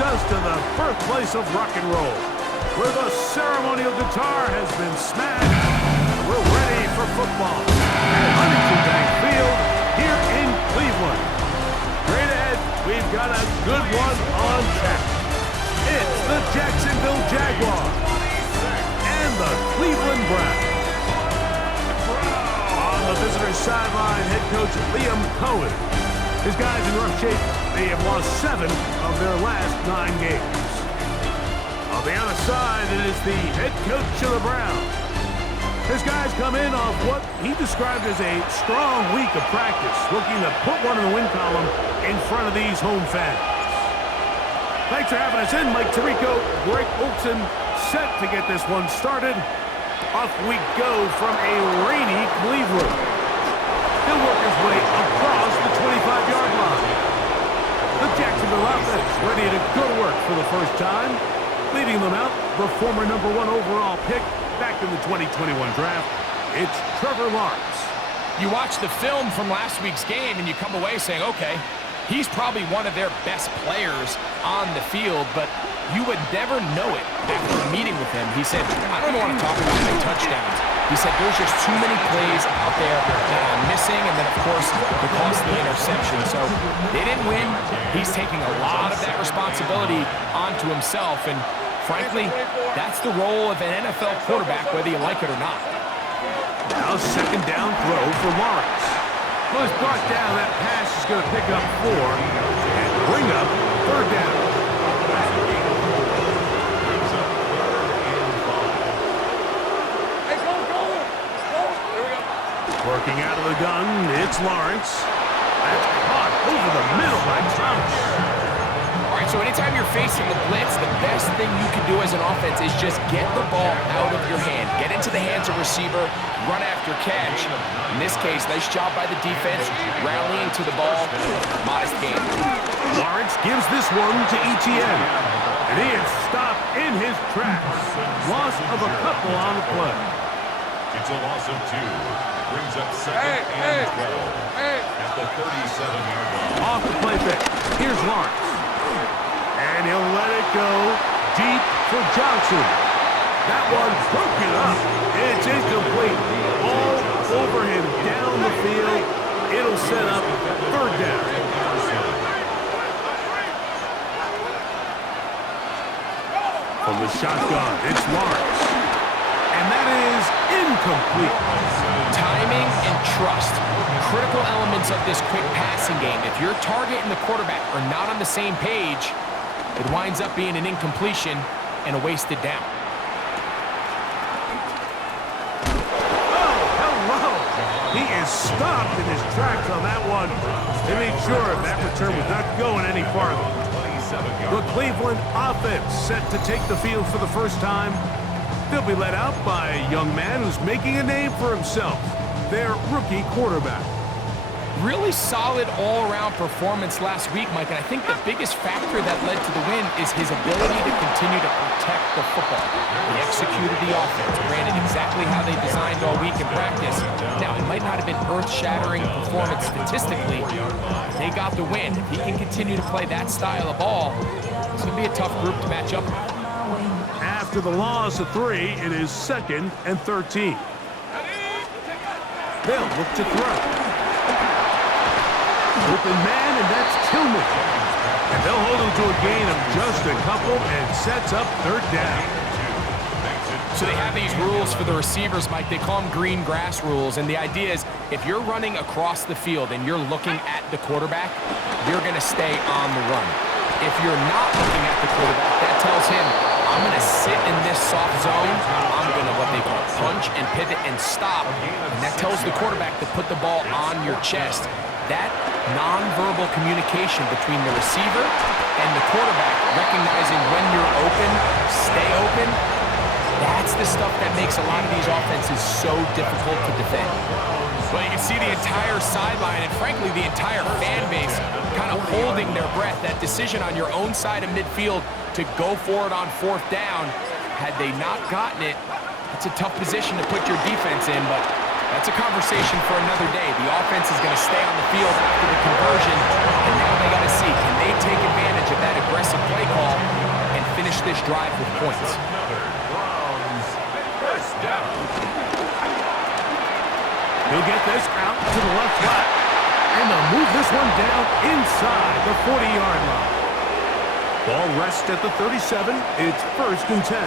us to the birthplace of rock and roll, where the ceremonial guitar has been smashed. We're ready for football at Huntington Bank Field here in Cleveland. Straight ahead, we've got a good one on tap. It's the Jacksonville Jaguars and the Cleveland Browns. On the visitor's sideline, head coach Liam Cohen. His guys in rough shape. They have lost 7 of their last 9 games. On the other side, it is the head coach of the Browns. His guys come in off what he described as a strong week of practice, looking to put one in the win column in front of these home fans. Thanks for having us in, Mike Tirico, Greg Olson, set to get this one started. Off we go from a rainy Cleveland. He'll work his way across the 25-yard line. The Jacksonville offense ready to go to work for the first time. Leading them out, the former #1 overall pick back in the 2021 draft. It's Trevor Lawrence. You watch the film from last week's game and you come away saying, okay, he's probably one of their best players on the field, but you would never know it after meeting with him. He said, I don't want to talk about my touchdowns. He said, there's just too many plays out there that I'm missing, and then, of course, the costly interception. So they didn't win. He's taking a lot of that responsibility onto himself, and frankly, that's the role of an NFL quarterback, whether you like it or not. Now second down throw for Lawrence. Well, it's brought down. That pass is going to pick up 4 and bring up third down. Working out of the gun, it's Lawrence. That's caught over the middle by Trout. All right, so anytime you're facing the blitz, the best thing you can do as an offense is just get the ball out of your hand. Get into the hands of receiver, run after catch. In this case, nice job by the defense, rallying to the ball. Modest gain. Lawrence gives this one to Etienne. And he is stopped in his tracks. Loss of a couple on the play. It's a loss of 2. Brings up second and 12 at the 37-yard line. Off the play fake. Here's Lawrence. And he'll let it go deep for Johnson. That one broken up. It's incomplete. All over him down the field. It'll set up third down. From the shotgun, it's Lawrence. And that is incomplete. Timing and trust, critical elements of this quick passing game. If your target and the quarterback are not on the same page, it winds up being an incompletion and a wasted down. Oh, hello! He is stopped in his tracks on that one. They made sure that return was not going any farther. The Cleveland offense set to take the field for the first time. They'll be led out by a young man who's making a name for himself, their rookie quarterback. Really solid all-around performance last week, Mike, and I think the biggest factor that led to the win is his ability to continue to protect the football. He executed the offense, ran it exactly how they designed all week in practice. Now, it might not have been earth-shattering performance statistically, but they got the win. If he can continue to play that style of ball, it's going to be a tough group to match up with. After the loss of 3, it is 2nd and 13. They'll look to throw. Open man, and that's Tillman. And they'll hold him to a gain of just a couple and sets up third down. So they have these rules for the receivers, Mike. They call them green grass rules. And the idea is if you're running across the field and you're looking at the quarterback, you're going to stay on the run. If you're not looking at the quarterback, that tells him, I'm going to sit in this soft zone. I'm going to what they call punch and pivot and stop. And that tells the quarterback to put the ball on your chest. That nonverbal communication between the receiver and the quarterback, recognizing when you're open, stay open, that's the stuff that makes a lot of these offenses so difficult to defend. Well, you can see the entire sideline and, frankly, the entire fan base kind of holding their breath. That decision on your own side of midfield to go for it on 4th down, had they not gotten it, it's a tough position to put your defense in, but that's a conversation for another day. The offense is going to stay on the field after the conversion, and now they got to see, can they take advantage of that aggressive play call finish this drive with points. Another Browns first down. He'll get this out to the left flat. And they'll move this one down inside the 40-yard line. Ball rests at the 37. It's 1st and 10.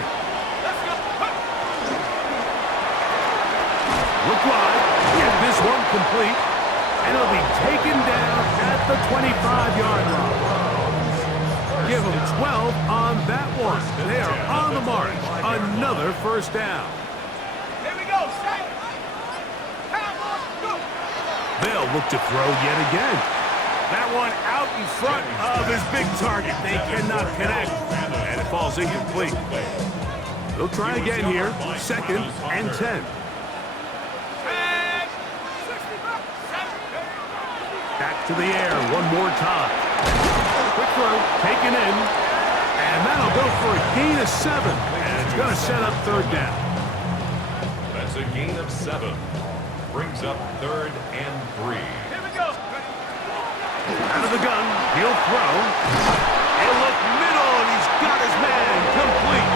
Look wide. Get this one complete. And it'll be taken down at the 25-yard line. Give them 12 on that one. They are on the march. Another 1st down. Here we go. Set. Go. They'll look to throw yet again. That one out in front of his big target. They cannot connect. And it falls incomplete. They'll try again here. 2nd and 10. Back to the air one more time. Quick throw, taken in. And that'll go for a gain of 7. And it's going to set up 3rd down. That's a gain of 7. Brings up 3rd and 3. Here we go. Out of the gun, he'll throw. He'll look middle, and he's got his man complete.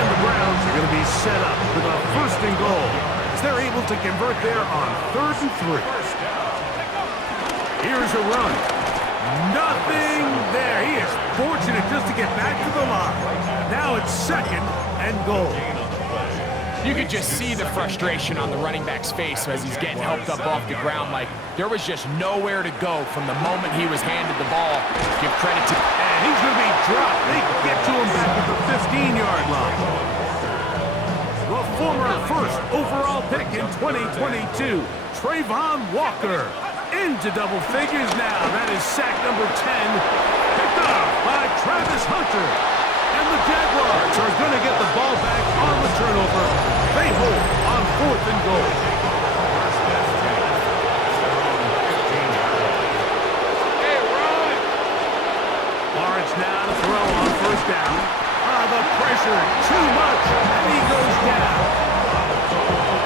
And the Browns are going to be set up with a 1st and goal as they're able to convert there on 3rd and 3. Here's a run. Nothing there. He is fortunate just to get back to the line. Now it's 2nd and goal. You could just see the frustration on the running back's face as he's getting helped up off the ground. Like, there was just nowhere to go from the moment he was handed the ball. Give credit to... And he's going to be dropped. They get to him back at the 15-yard line. The former 1st overall pick in 2022, Trayvon Walker. Into double figures now. That is sack number 10. Picked up by Travis Hunter. And the Jaguars are going to get the ball back on the turnover. They hold on 4th and goal. Hey, run. Lawrence now to throw on 1st down. The pressure, too much, and he goes down.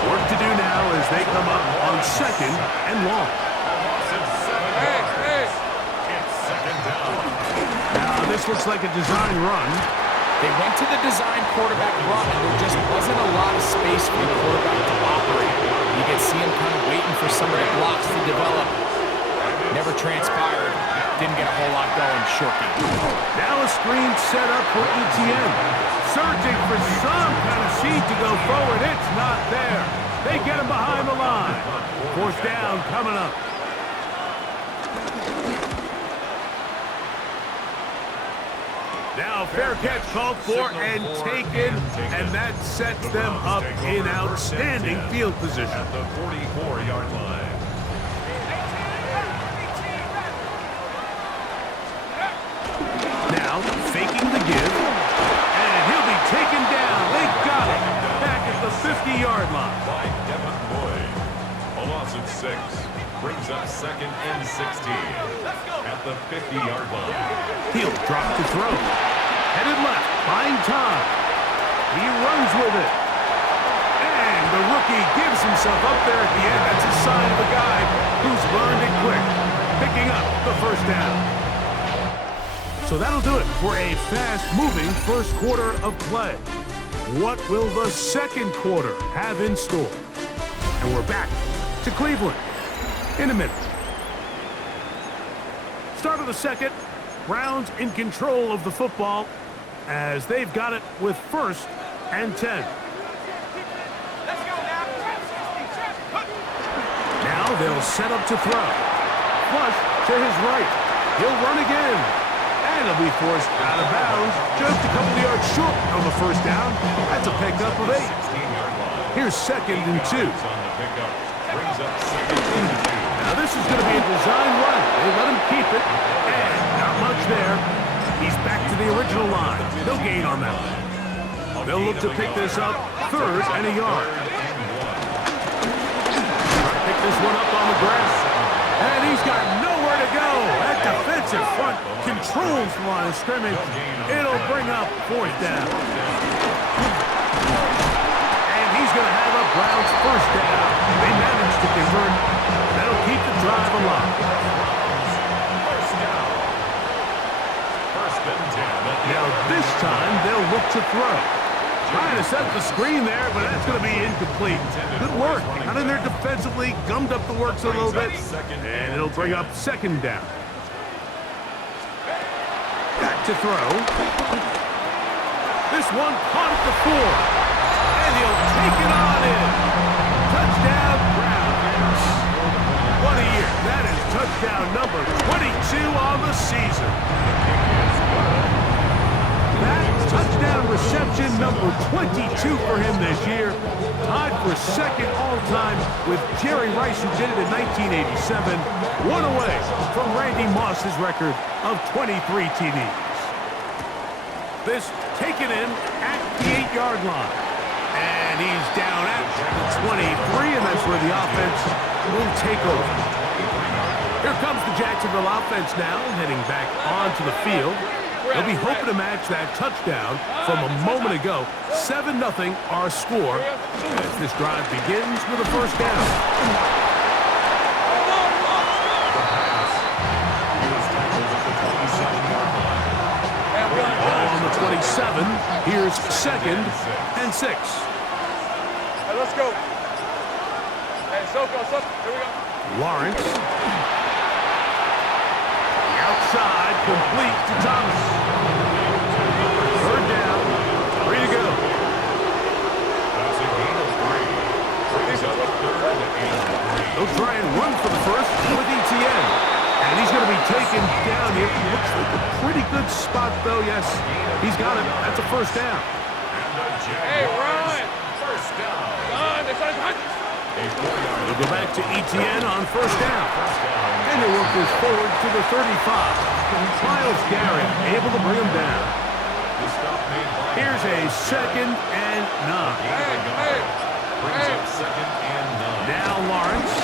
Work to do now as they come up on 2nd and long. Hey. It's 2nd down. Now this looks like a design run. They went to the design quarterback run, and there just wasn't a lot of space for the quarterback to operate. You could see him kind of waiting for some of the blocks to develop. Never transpired. Didn't get a whole lot going. Short game. Now a screen set up for ETN. Searching for some kind of seed to go forward. It's not there. They get him behind the line. 4th down coming up. Now fair catch called for and taken, and that sets them up in outstanding field position. At the 44-yard line. Now faking the give, and he'll be taken down. They got him back at the 50-yard line. By Devin Lloyd. A loss of 6. Brings up 2nd and 16. At the 50-yard line. He'll drop to throw. Headed left, buying time. He runs with it. And the rookie gives himself up there at the end. That's a sign of a guy who's learned it quick. Picking up the 1st down. So that'll do it for a fast-moving 1st quarter of play. What will the 2nd quarter have in store? And we're back to Cleveland in a minute. Start of the 2nd. Browns in control of the football as they've got it with 1st and 10. Let's go now. Now they'll set up to throw. Flush to his right. He'll run again. And he'll be forced out of bounds just a couple yards short of the 1st down. That's a pickup of 8. 16-yard line. Here's 2nd and 2. On the pickup. Brings up 2nd and 2. Now this is going to be a design run. They let him keep it. And not much there. He's back to the original line. No gain on that one. They'll look to pick this up 3rd and a yard. Try to pick this one up on the grass. And he's got nowhere to go. That defensive front controls the line of scrimmage. It'll bring up 4th down. And he's going to have a Browns 1st down. They managed to convert. That'll keep the drive alive. First down. 1st and 10. Now This time, they'll look to throw. Trying to set the screen there, but that's going to be incomplete. Good work. Got in there defensively, gummed up the works a little bit, and it'll bring up second down. Back to throw. This one caught at the 4, and he'll take it on in. Touchdown, Browns. What a year. That is touchdown number 22 on the season. That touchdown reception number 22 for him this year. Tied for second all-time with Jerry Rice, who did it in 1987. One away from Randy Moss's record of 23 TDs. This taken in at the 8-yard line. And he's down at the 23, and that's where the offense will take over. Here comes the Jacksonville offense now, heading back onto the field. They'll be hoping to match that touchdown from a moment ago. 7-0 our score as this drive begins with a first down. Ball on the 27. Here's 2nd and 6. Hey, let's go. Hey, Soko. Here we go. Lawrence. Outside, complete to Thomas. Third down, 3 to go. That's a gain of 3. Brings up 3rd and 3. They'll try and run for the first with ETN. And he's going to be taken down here. Looks like a pretty good spot, though. Yes, he's got it. That's a first down. Hey, run. First down. Run. It's on hot. They'll go back to ETN on first down. And they work this forward to the 35. Myles Garrett able to bring him down. Here's a 2nd and 9. Brings up 2nd and 9. Now Lawrence.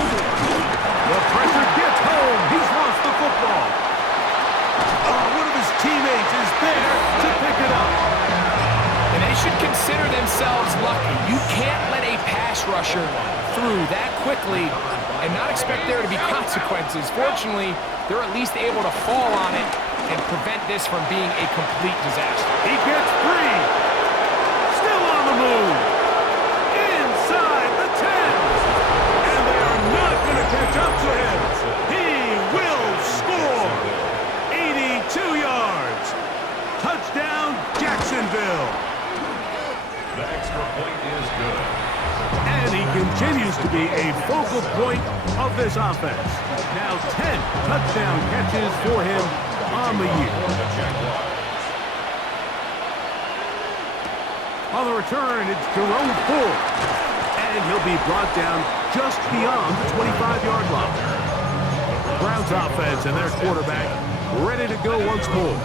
The pressure gets home. He's lost the football. Oh, one of his teammates is there to pick it up. And they should consider themselves lucky. You can't let a pass rusher through that quickly and not expect there to be consequences. Fortunately, they're at least able to fall on it and prevent this from being a complete disaster. He gets free. Still on the move. Inside the 10. And they are not going to catch up to him. He will score. 82 yards. Touchdown, Jacksonville. The extra point is good. And he continues to be a focal point of this offense. Now 10 touchdown catches for him on the year. On the return, it's Jerome Ford. And he'll be brought down just beyond the 25-yard line. Browns offense and their quarterback ready to go once more.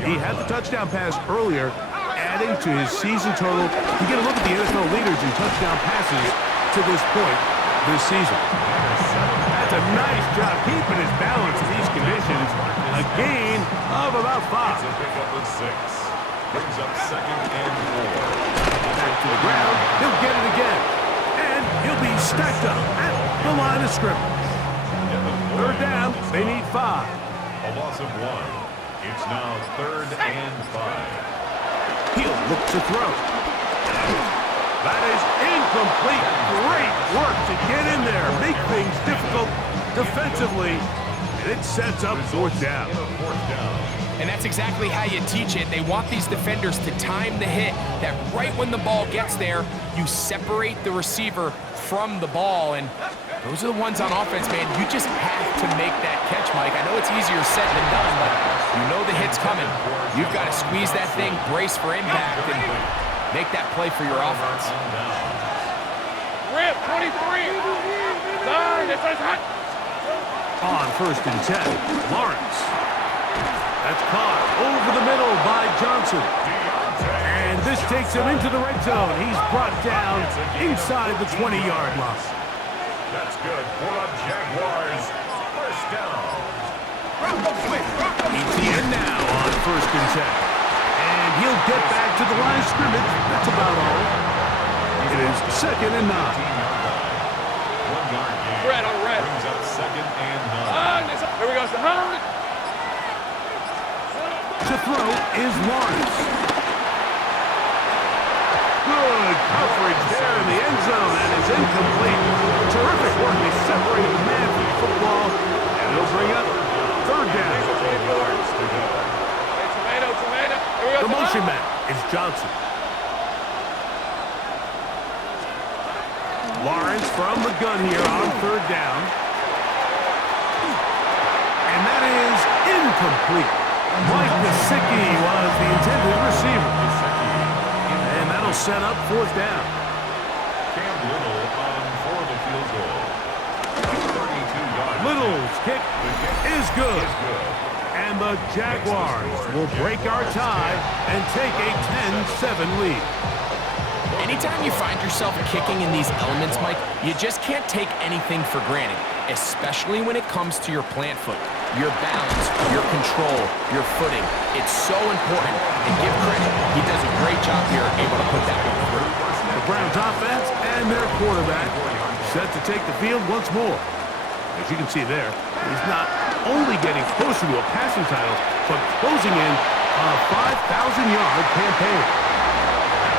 He had the touchdown pass earlier, adding to his season total. You get a look at the NFL leaders in touchdown passes to this point this season. That's a nice job keeping his balance in these conditions. A gain of about 5. It's a pickup of 6. Brings up 2nd and 4. Back to the ground. He'll get it again. And he'll be stacked up at the line of scrimmage. Third down. They need 5. A loss of 1. It's now 3rd and 5. He'll look to throw. That is incomplete. Great work to get in there, make things difficult defensively, and it sets up 4th down. And that's exactly how you teach it. They want these defenders to time the hit, that right when the ball gets there, you separate the receiver from the ball. And those are the ones on offense, man. You just have to make that catch, Mike. I know it's easier said than done, but you know the hit's coming. You've got to squeeze that thing, brace for impact, and make that play for your offense. Rip, 23. Done. It's hot. On 1st and 10, Lawrence. That's caught over the middle by Johnson. And this takes him into the red zone. He's brought down inside the 20-yard line. That's good for the Jaguars. First down. ETN now on 1st and 10. And he'll get back to the line of scrimmage. That's about all. It is 2nd and 9. 1 yard gain. Red on red. Brings up 2nd and 9. Here we go. To throw is Lawrence. Good coverage there in the end zone, and is incomplete. Terrific work. They separated the man from the football, and it'll bring up third down. The motion man is Johnson. Lawrence from the gun here on third down. And that is incomplete. Mike Gesicki was the intended receiver. And that'll set up fourth down. Cam Little on for the field goal. A 32-yard. Little's kick is good. And the Jaguars will break our tie and take a 10-7 lead. Anytime you find yourself kicking in these elements, Mike, you just can't take anything for granted, especially when it comes to your plant foot, your balance, your control, your footing. It's so important, and give credit. He does a great job here, able to put that one through. The Browns offense and their quarterback set to take the field once more. As you can see there, he's not only getting closer to a passing title, but closing in on a 5,000-yard campaign.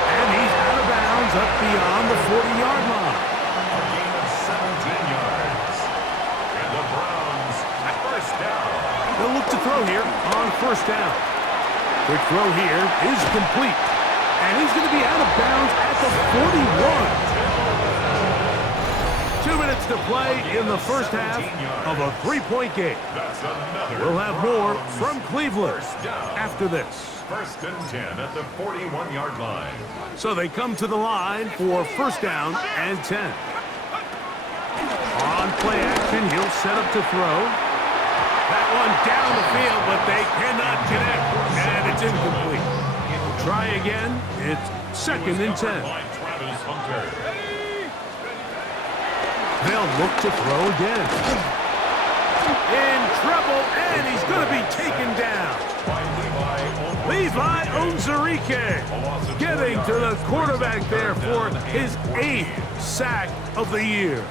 And he's out of bounds up beyond the 40-yard line. A gain of 17 yards. And the Browns at first down. They'll look to throw here on first down. Quick throw here is complete. And he's going to be out of bounds at the 41. 2 minutes to play in the first half of a three-point game. That's another. We'll have more from Cleveland First down. after this. First and 10 at the 41-yard line. So they come to the line for first down and 10. On play action, he'll set up to throw. That one down the field, but they cannot connect, and it's incomplete. Try again. It's second and 10. By Travis Hunter. They'll look to throw again. In trouble, and he's going to be taken down. By Levi Onwuzurike getting to the quarterback there for his 8th sack of the year.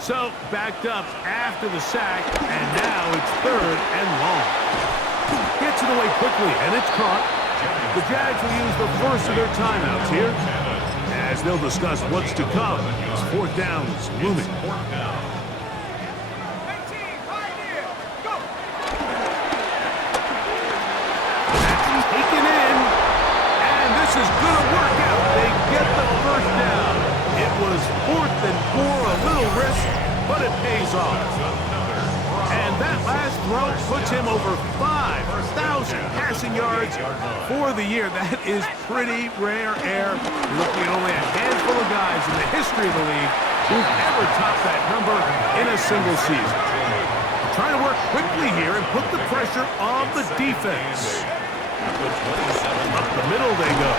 So backed up after the sack, and now it's third and long. Gets it away quickly, and it's caught. The Jags will use the first of their timeouts here, as they'll discuss what's to come as fourth down is looming. Taken in, and this is going to work out. They get the first down. It was 4th and 4, a little risk, but it pays off. And that last throw puts him over 5,000 passing yards for the year. That is pretty rare air. You're looking at only a handful of guys in the history of the league who've ever topped that number in a single season. Trying to work quickly here and put the pressure on the defense. Up the middle they go.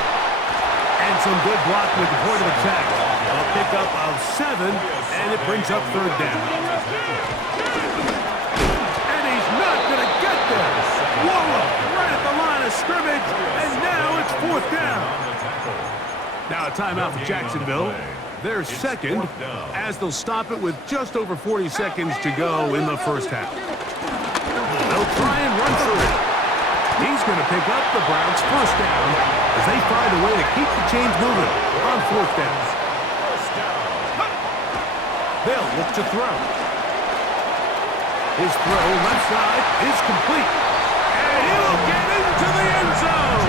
And some good block with the point of attack. A pickup of 7, and it brings up third down. And he's not going to get there. Whoa, right at the line of scrimmage, and now it's fourth down. Now a timeout for Jacksonville. They're second, as they'll stop it with just over 40 seconds to go in the first half. They'll try and run for it. He's going to pick up the Browns' first down as they find a way to keep the chains moving on fourth down. They'll look to throw. His throw left side is complete. And he'll get into the end zone.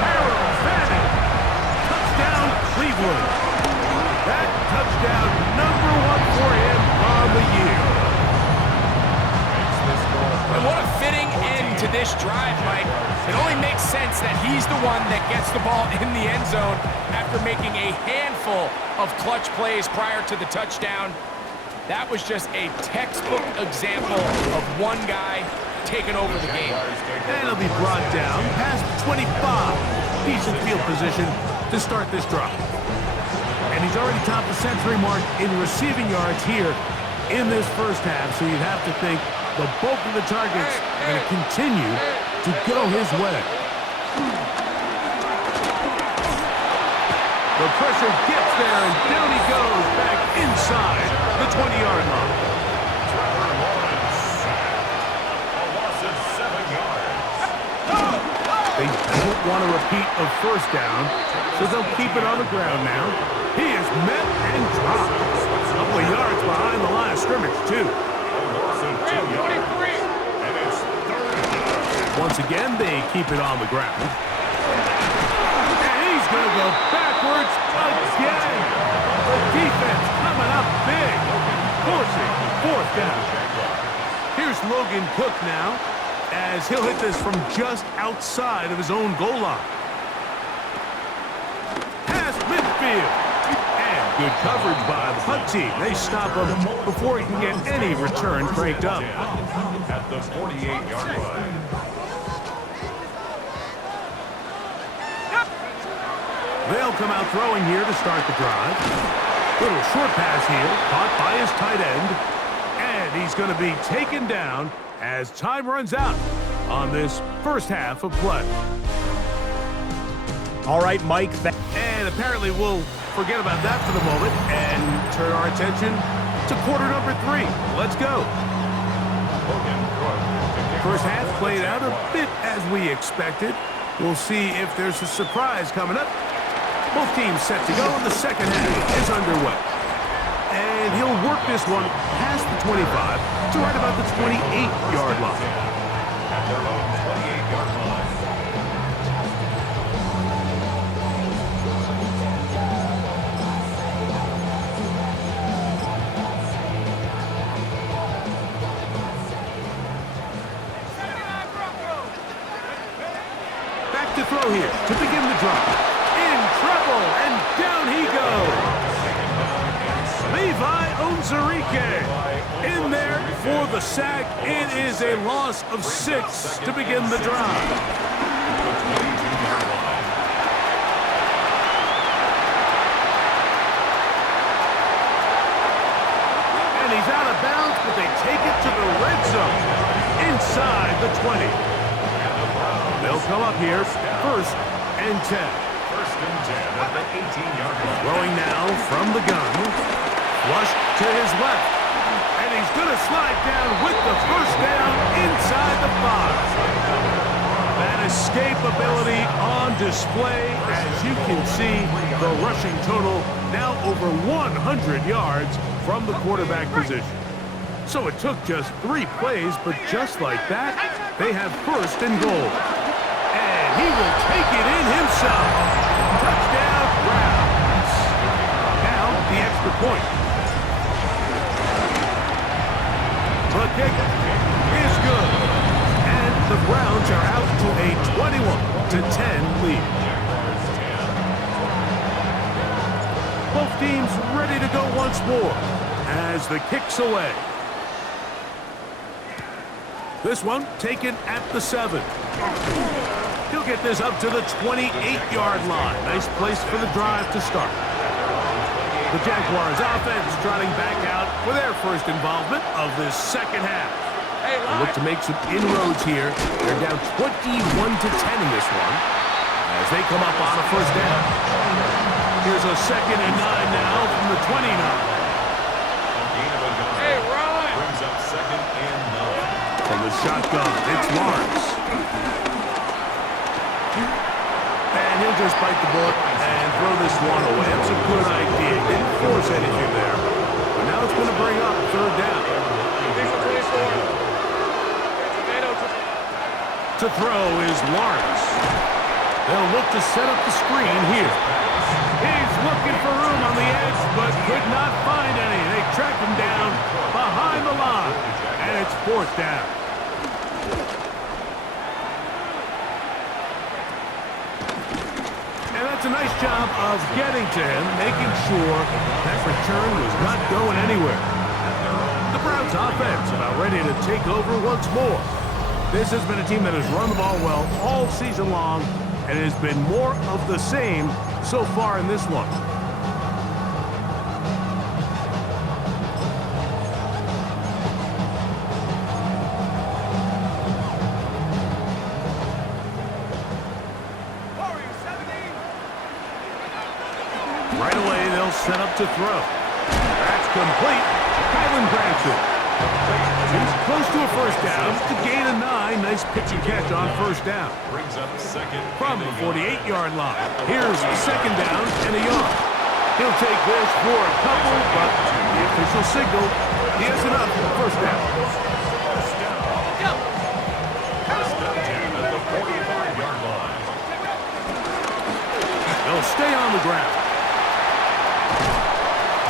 Harold Fanning. Touchdown, Cleveland. That touchdown number 1 for him on the year. And what a fitting end to this drive, Mike. It only makes sense that he's the one that gets the ball in the end zone after making a handful of clutch plays prior to the touchdown. That was just a textbook example of one guy taking over the game. And he'll be brought down past 25. Decent field position to start this drive. And he's already topped the century mark in receiving yards here in this first half, so you'd have to think the bulk of the targets are going to continue to go his way. The pressure gets there, and down he goes back inside the 20-yard line. Trevor Lawrence, a loss of 7 yards. They don't want a repeat of first down, so they'll keep it on the ground now. He is met and dropped. A couple of yards behind the line of scrimmage, too. Once again, they keep it on the ground. And he's going to go backwards again. The defense coming up big, forcing fourth down. Here's Logan Cook now, as he'll hit this from just outside of his own goal line. Past midfield. And good coverage by the punt team. They stop him before he can get any return cranked up. At the 48-yard line. They'll come out throwing here to start the drive. Little short pass here, caught by his tight end. And he's going to be taken down as time runs out on this first half of play. All right, Mike. And apparently we'll forget about that for the moment and turn our attention to quarter number 3. Let's go. First half played out a bit as we expected. We'll see if there's a surprise coming up. Both teams set to go, and the second half is underway. And he'll work this one past the 25 to right about the 28-yard line. At their own 28-yard line. Back to throw here to begin the drive. In trouble, and down he goes. Levi Onwuzurike in there for the sack. It is a loss of 6 to begin the drive. And he's out of bounds, but they take it to the red zone inside the 20. They'll come up here, 1st and 10. 1st and 10 at the 18-yard line. Throwing now from the gun. Flush to his left. And he's going to slide down with the first down inside the 5. That escape ability on display. As you can see, the rushing total now over 100 yards from the quarterback position. So it took just 3 plays, but just like that, they have 1st and goal. And he will take it in himself. Touchdown, Browns. Now, the extra point. The kick is good. And the Browns are out to a 21-10 lead. Both teams ready to go once more as the kick's away. This one taken at the 7. He'll get this up to the 28-yard line. Nice place for the drive to start. The Jaguars offense trotting back out for their first involvement of this second half. They look to make some inroads here. They're down 21-10 in this one as they come up on a first down. Here's a 2nd and 9 now from the 29. Hey, Ron! Brings up 2nd and 9. From the shotgun, it's Lawrence. And he'll just bite the bullet and throw this one away. That's a good idea. Didn't force anything there. But now it's going to bring up 3rd down. To throw is Lawrence. They'll look to set up the screen here. He's looking for room on the edge, but could not find any. They track him down behind the line. And it's 4th down. And that's a nice job of getting to him, making sure that return was not going anywhere. The Browns offense about ready to take over once more. This has been a team that has run the ball well all season long, and it has been more of the same so far in this one. Right away, they'll set up to throw. That's complete. Kylan Granson. completions, close to a first down, to gain a 9. Nice pitch and catch on first down. Brings up second. From the 48-yard line, here's second down and a yard. He'll take this for a couple, but the official signal, he has enough for first down. First down. First and 10 at the 45-yard line. They'll stay on the ground.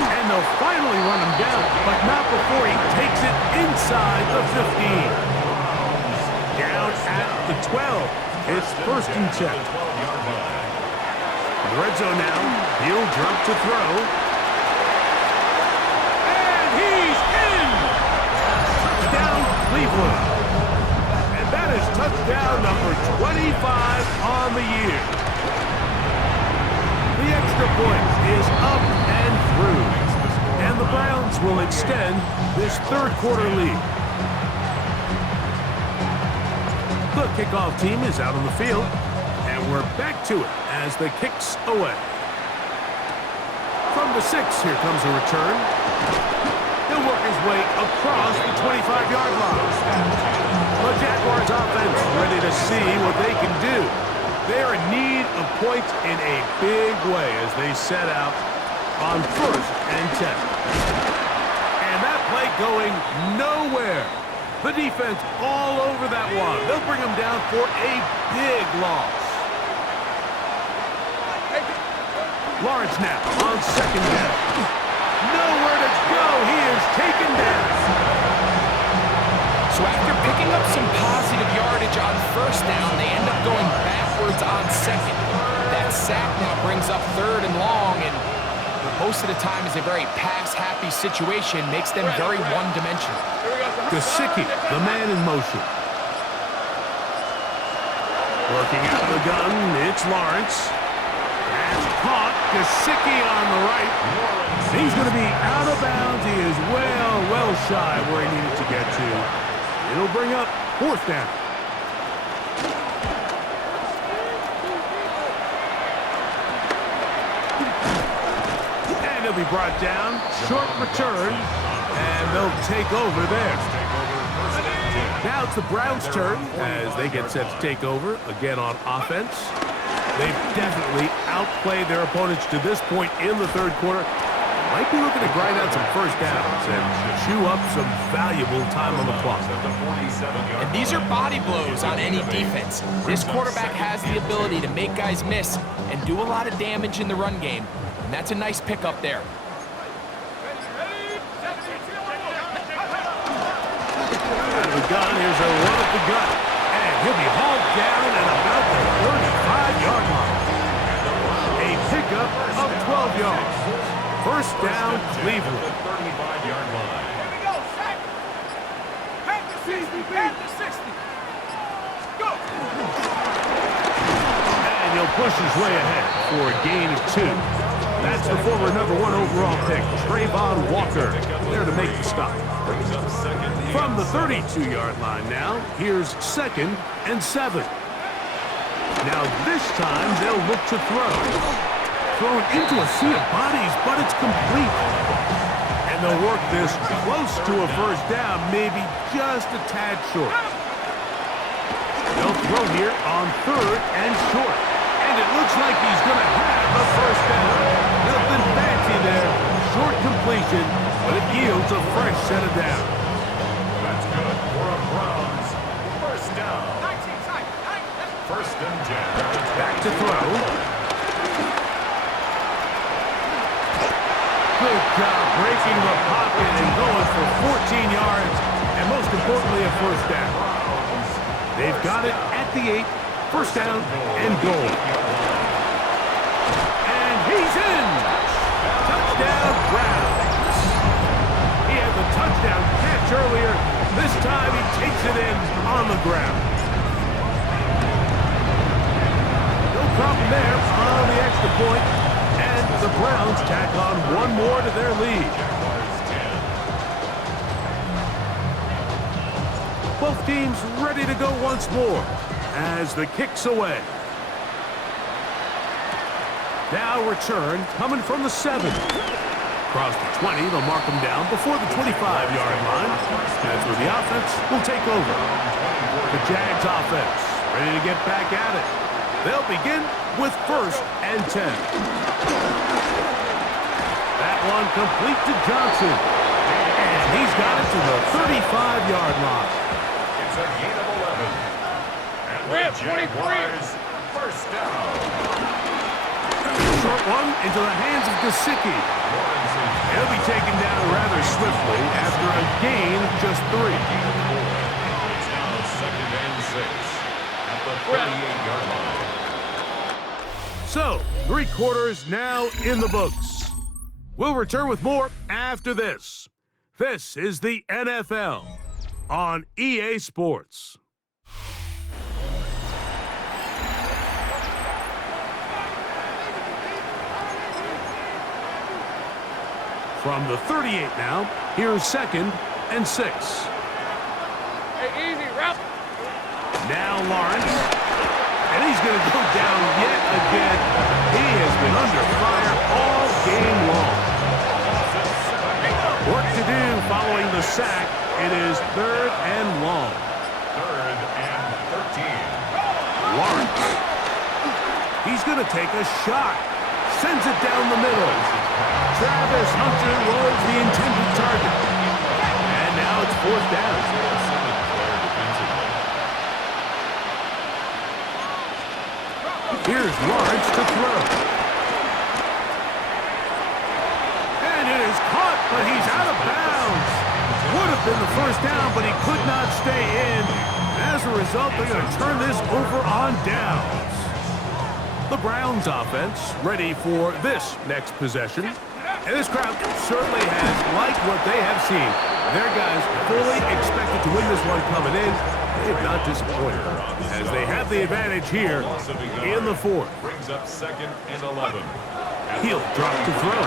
And they'll finally run him down, but not before he takes it inside the 15. Down at the 12. It's first and 10. 12-yard line. The red zone now. He'll drop to throw. And he's in! Touchdown, Cleveland. And that is touchdown number 25 on the year. The extra point is up and through. And the Browns will extend this third quarter lead. The kickoff team is out on the field. And we're back to it as the kicks away. From the 6, here comes a return. He'll work his way across the 25-yard line. The Jaguars offense ready to see what they can do. They are in need of points in a big way as they set out on first and 10. And that play going nowhere. The defense all over that one. They'll bring him down for a big loss. Lawrence now on second down. Nowhere to go. He is taken down. So after picking up some positive yardage on first down, they end up going backwards on second. That sack now brings up third and long, and most of the time is a very pass-happy situation, makes them very one-dimensional. Gesicki, the man in motion. Working out of the gun, it's Lawrence. That's caught. Gesicki on the right. He's going to be out of bounds. He is well shy where he needed to get to. It'll bring up fourth down. And he'll be brought down. Short return. And they'll take over there. Now it's the Browns' turn as they get set to take over again on offense. They've definitely outplayed their opponents to this point in the third quarter. Might be looking to grind out some first downs and chew up some valuable time on the clock. And these are body blows on any defense. This quarterback has the ability to make guys miss and do a lot of damage in the run game. And that's a nice pickup there. Out of the gun, here's a run at the gut. And he'll be hauled down at about the 35-yard line. A pickup of 12 yards. First down, Cleveland. 35-yard line. Here we go, sack. Head to 60, head to 60. Go. And he'll push his way ahead for a gain of 2. That's the former #1 overall pick, Trayvon Walker, there to make the stop. From the 32-yard line now, here's second and 7. Now this time they'll look to throw. Thrown into a sea of bodies, but it's complete. And they'll work this close to a first down, maybe just a tad short. They'll throw here on third and short. And it looks like he's going to have a first down. Nothing fancy there. Short completion, but it yields a fresh set of downs. That's good for a Browns. First down. 19 side. First and 10. Back to throw. Good job breaking the pocket and going for 14 yards, and most importantly, a first down. They've got it at the 8, first down and goal. And he's in! Touchdown, Browns. He had the touchdown catch earlier. This time he takes it in on the ground. No problem there on the extra point. And the Browns tack on one more to their lead. Both teams ready to go once more as the kick's away. Now return coming from the 7. Across the 20, they'll mark him down before the 25-yard line. That's where the offense will take over. The Jags offense ready to get back at it. They'll begin with 1st and 10. That one complete to Johnson. And he's got it to the 35-yard line. It's a gain of 11. And the Jaguars, first down. Short one into the hands of Gesicki. He'll be taken down rather swiftly after a gain of just 3. It's now 2nd and 6 at the 38-yard line. So, 3 quarters now in the books. We'll return with more after this. This is the NFL on EA Sports. From the 38 now, here's 2nd and 6. Hey, easy, route. Now Lawrence, and he's going to go down yet again. He has been under fire all game long. Work to do following the sack. It is 3rd and long. 3rd and 13. Lawrence, he's going to take a shot. Sends it down the middle. Travis Hunter was the intended target. And now it's 4th down. Here's Lawrence to throw. And it is caught, but he's out of bounds. Would have been the 1st down, but he could not stay in. As a result, they're going to turn this over on downs. The Browns offense ready for this next possession. And this crowd certainly has liked what they have seen. Their guys fully expected to win this one coming in. They have not disappointed as they have the advantage here in the 4th. Brings up 2nd and 11. He'll drop to throw.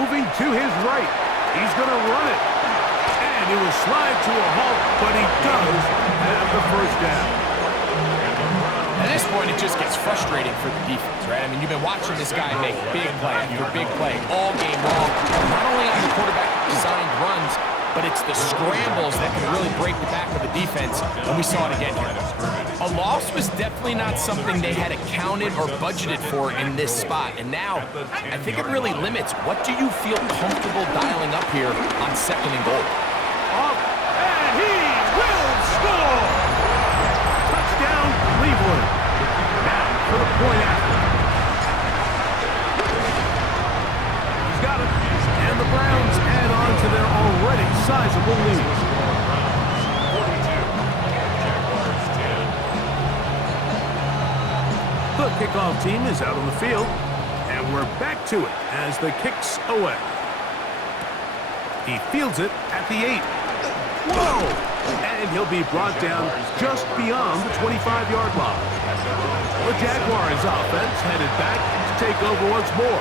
Moving to his right. He's going to run it. And he will slide to a halt, but he does have the 1st down. At this point, it just gets frustrating for the defense, right? I mean, you've been watching this guy make big play after big play all game long, not only on the quarterback-designed runs, but it's the scrambles that can really break the back of the defense, and we saw it again here. A loss was definitely not something they had accounted or budgeted for in this spot, and now I think it really limits what do you feel comfortable dialing up here on 2nd and goal. Up, and he will score! Touchdown, Cleveland. Now for the point after. He's got it. And the Browns add on to their already sizable lead. 42. The kickoff team is out on the field. And we're back to it as the kick's away. He fields it at the 8. Whoa! And he'll be brought down just beyond the 25-yard line. The Jaguars offense headed back to take over once more.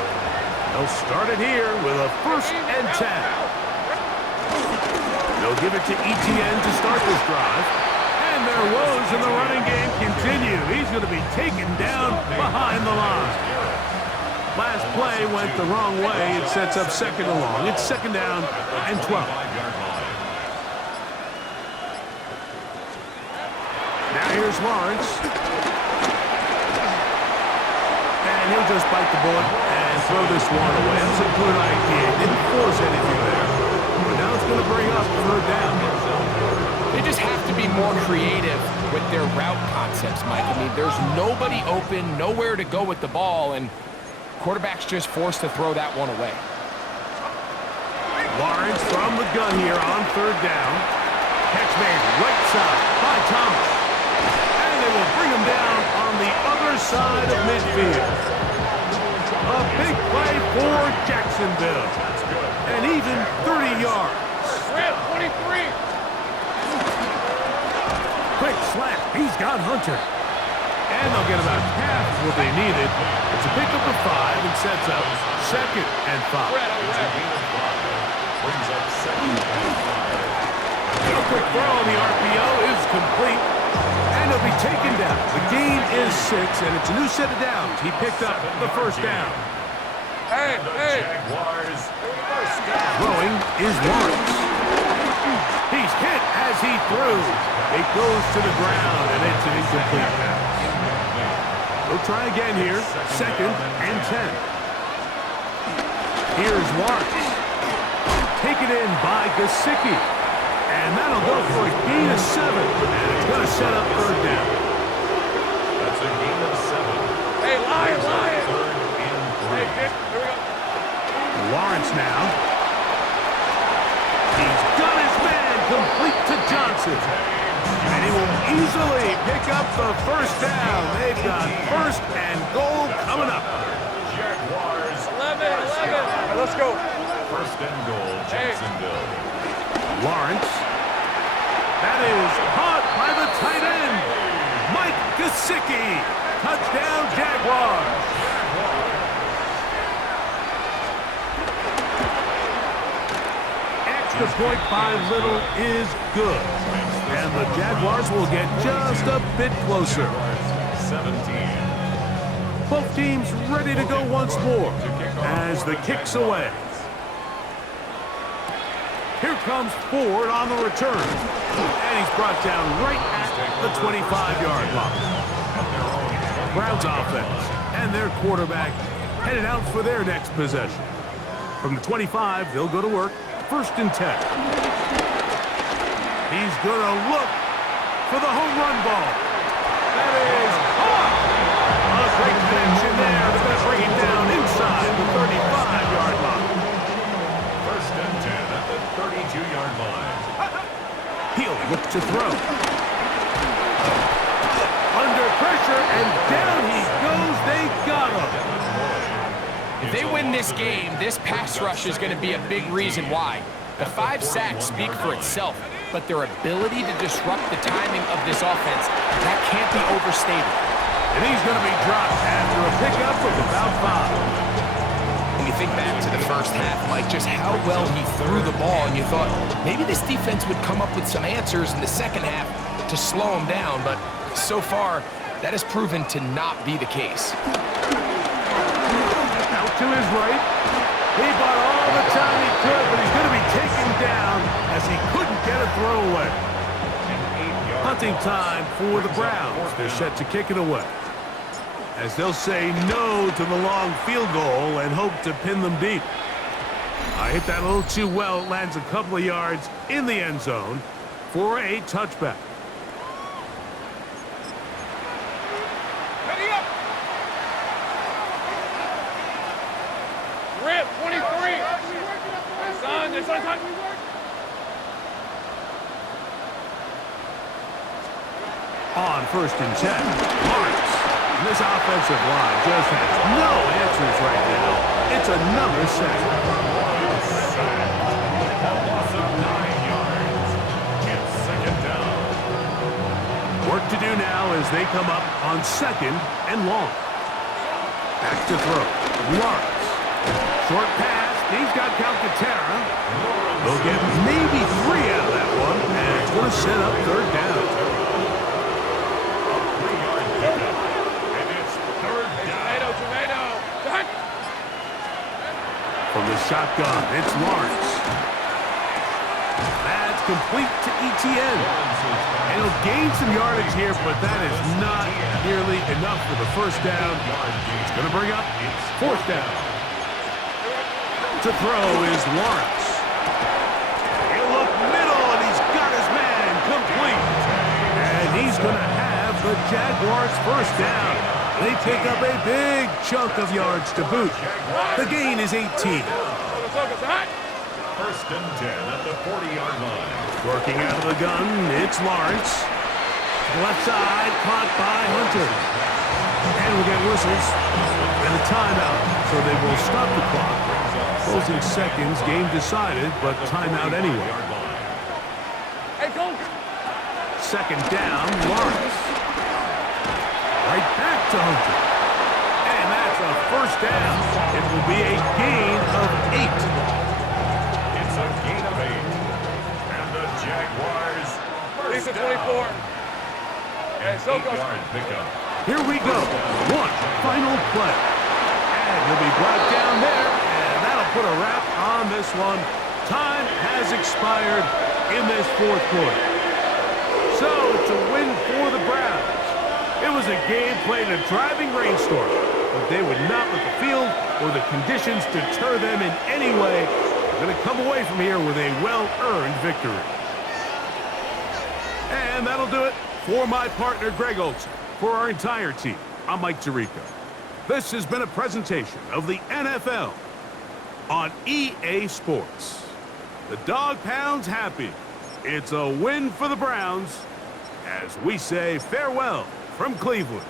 They'll start it here with a 1st and 10. They'll give it to Etienne to start this drive. And their woes in the running game continue. He's going to be taken down behind the line. Last play went the wrong way. It sets up 2nd and long. It's 2nd down and 12. Now here's Lawrence. And he'll just bite the bullet and throw this one away. That's a good idea. Didn't force anything there. But now it's going to bring up 3rd down. They just have to be more creative with their route concepts, Mike. I mean, there's nobody open, nowhere to go with the ball, and quarterback's just forced to throw that one away. Lawrence from the gun here on 3rd down. Catch made right side by Thomas. And they will bring him down on the other side of midfield. A big play for Jacksonville. And even 30 yards. 23. Quick slap. He's got Hunter. And they'll get about half of what they needed. It's a pickup of 5 and sets up 2nd and 5. Brings up 2nd and 5. A quick throw on the RPO is complete. And he'll be taken down. The gain is 6, and it's a new set of downs. He picked up the 1st down. And the Jaguars first down. Throwing is Lawrence. He's hit as he threw. It goes to the ground, and it's an incomplete pass. We'll try again here. 2nd and 10. Here's Lawrence. Taken in by Gesicki. And that'll go for a gain of 7. And it's going to set up 3rd down. That's a gain of 7. Hey, Lion! 3rd and 3. Hey, Dick, here we go. Lawrence now. He's got his man complete to Johnson. And he will easily pick up the 1st down. They've got 1st and goal coming up. Jaguars. 11. Right, let's go. 1st and goal, Jacksonville. Lawrence. That is caught by the tight end, Mike Gesicki. Touchdown, Jaguars. Extra point by Little is good. And the Jaguars will get just a bit closer. 17. Both teams ready to go once more as the kick's away. Here comes Ford on the return. And he's brought down right at the 25-yard line. Browns offense and their quarterback headed out for their next possession. From the 25, they'll go to work. 1st and 10. He's going to look for the home run ball. That is caught. A great connection there. They're going to bring him down inside the 35-yard line. 1st and 10 at the 32-yard line. He'll look to throw. Under pressure, and down he goes. They got him. If they win this game, this pass rush is going to be a big reason why. The 5 sacks speak for itself, but their ability to disrupt the timing of this offense, that can't be overstated. And he's going to be dropped after a pickup of about 5. When you think back to the first half, Mike, just how well he threw the ball, and you thought maybe this defense would come up with some answers in the second half to slow him down, but so far, that has proven to not be the case. Out to his right. He bought all the time he could, but he's going to be taken down as he couldn't get a throwaway. Hunting time for the Browns. They're set to kick it away, as they'll say no to the long field goal and hope to pin them deep. I hit that a little too well. It lands a couple of yards in the end zone for a touchback. Ready up. Rip, 23. Son, it's on time. On 1st and 10, Lawrence. And this offensive line just has no answers right now. It's another sack. A loss of 9 yards. It's 2nd down. Work to do now as they come up on 2nd and long. Back to throw. Lawrence. Short pass. He's got Calcaterra. They'll get maybe 3 out of that one, and it's going to set up 3rd down. From the shotgun, it's Lawrence. That's complete to Etienne. And he'll gain some yardage here, but that is not nearly enough for the 1st down. It's going to bring up 4th down. To throw is Lawrence. He'll look middle, and he's got his man complete. And he's going to have the Jaguars' 1st down. They pick up a big chunk of yards to boot. The gain is 18. 1st and 10 at the 40-yard line. Working out of the gun, it's Lawrence. Left side, caught by Hunter. And we'll get whistles and a timeout, so they will stop the clock. Closing seconds, game decided, but timeout anyway. Hey, go. 2nd down, Lawrence. Right back to Hunter. And that's a 1st down. It will be a gain of 8. It's a gain of 8. And the Jaguars He's first a 24. down. Hey, so goes. 8-yard pickup. Here we go. One final play. And He'll be brought down there, and that'll put a wrap on this one. Time has expired in this fourth quarter. So it's a win for the Browns. It was a game played in a driving rainstorm, but they would not let the field or the conditions deter them in any way. They're going to come away from here with a well-earned victory. And that'll do it for my partner, Greg Olson. For our entire team, I'm Mike Tirico. This has been a presentation of the NFL on EA Sports. The Dog Pound's happy. It's a win for the Browns as we say farewell from Cleveland.